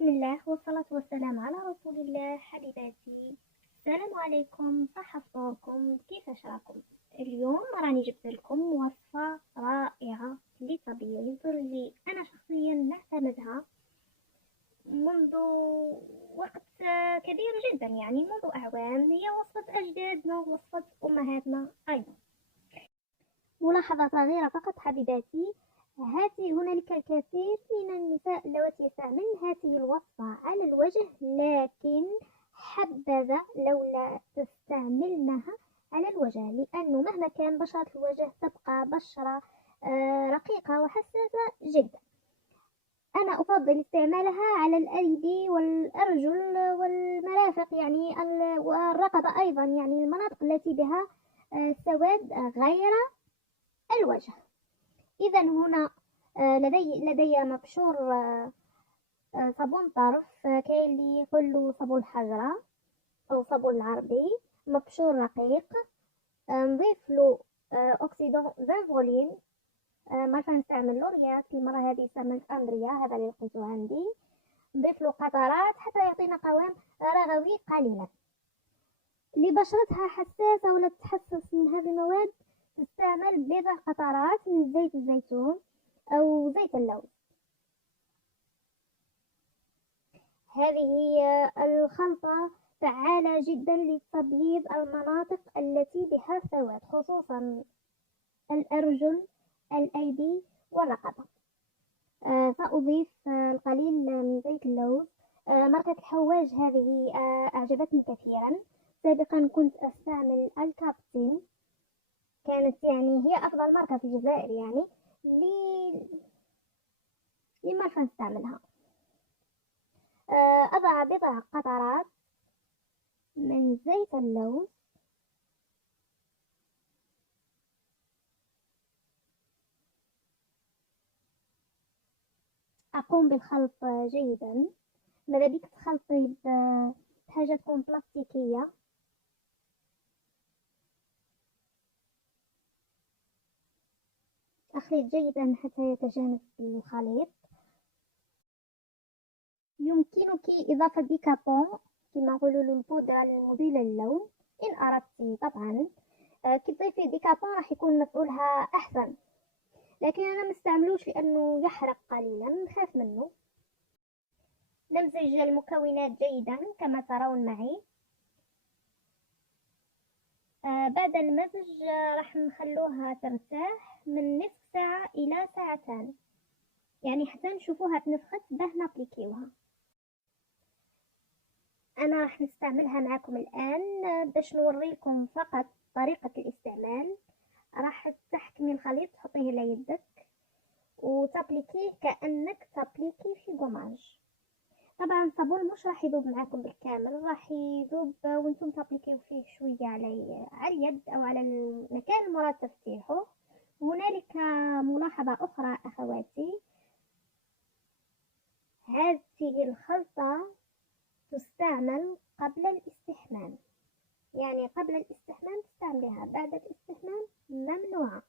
بسم الله والصلاة والسلام على رسول الله. حبيباتي، السلام عليكم، صح فطوركم؟ كيفاش راكم؟ اليوم راني جبت لكم وصفة رائعة لطبيخ اللي أنا شخصيا نعتمدها منذ وقت كبير جدا، يعني منذ أعوام. هي وصفة أجدادنا ووصفة أمهاتنا أيضا. ملاحظة صغيرة فقط حبيباتي، هنالك الكثير من النساء اللواتي يستعملن هذه الوصفة على الوجه، لكن حبذا لولا تستعملنها على الوجه، لأنه مهما كان بشرة الوجه تبقى بشرة رقيقة وحساسة جدا. أنا أفضل استعمالها على الأيدي والأرجل والمرافق، يعني والرقبة أيضا، يعني المناطق التي بها سواد غير الوجه. إذا هنا لدي مبشور صابون طرف، كاين اللي يقولوا صابون الحجرة أو صابون العربي، مبشور رقيق. نضيف له أكسيدون فانفولين، مرة نستعمل لوريات، المرة هذه استعملت أندريا، هذا اللي لقيته عندي. نضيف له قطرات حتى يعطينا قوام رغوي قليلا. اللي بشرتها حساسة ولا تتحسس من هذه المواد تستعمل بضع قطرات من زيت الزيتون أو زيت اللوز. هذه الخلطة فعالة جدا لتبييض المناطق التي بها سواد، خصوصا الأرجل، الأيدي والرقبة. سأضيف القليل من زيت اللوز. ماركة الحواج هذه أعجبتني كثيرا. سابقا كنت أستعمل الكابتين، كانت يعني هي أفضل ماركة في الجزائر، يعني لما نستعملها. أضع بضع قطرات من زيت اللوز، أقوم بالخلط جيدا. ماذا بك تخلطي بحاجة تكون بلاستيكية. أخلط جيدا حتى يتجانس الخليط. يمكنك إضافة بيكربون كما نقولوا البودرة المضيء للون إن أردت طبعا. كي تضيفي بيكربون راح يكون مفعولها أحسن، لكن أنا مستعملوش لأنه يحرق قليلا، نخاف منه. نمزج المكونات جيدا كما ترون معي. بعد المزج راح نخلوها ترتاح من نصف ساعة إلى ساعتان، يعني حتى نشوفوها تنفخت باه نابليكيوها. أنا راح نستعملها معكم الآن باش نوريكم فقط طريقة الاستعمال. راح تحكمي الخليط، تحطيه على يدك وتابليكيه كأنك تابليكي في قماش. طبعا الصابون مش راح يذوب معاكم بالكامل، راح يذوب وانتم تابليكيو فيه شوية على اليد أو على المكان المراد تفتيحه. هنالك ملاحظة أخرى أخواتي، هذه الخلطة تستعمل قبل الاستحمام، يعني قبل الاستحمام تستعملها، بعد الاستحمام ممنوعة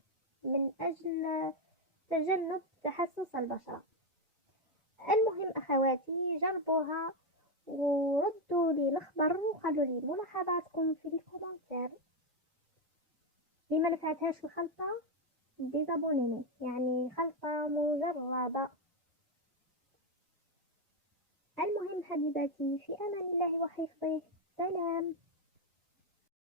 من أجل تجنب تحسس البشرة. المهم أخواتي جربوها وردوا لي الخبر وخلوا لي ملاحظاتكم في الكومنتات. لما نفعتهاش الخلطة ديزابونيني، يعني خلطة مجربة. المهم حبيباتي، في أمان الله وحفظه، سلام.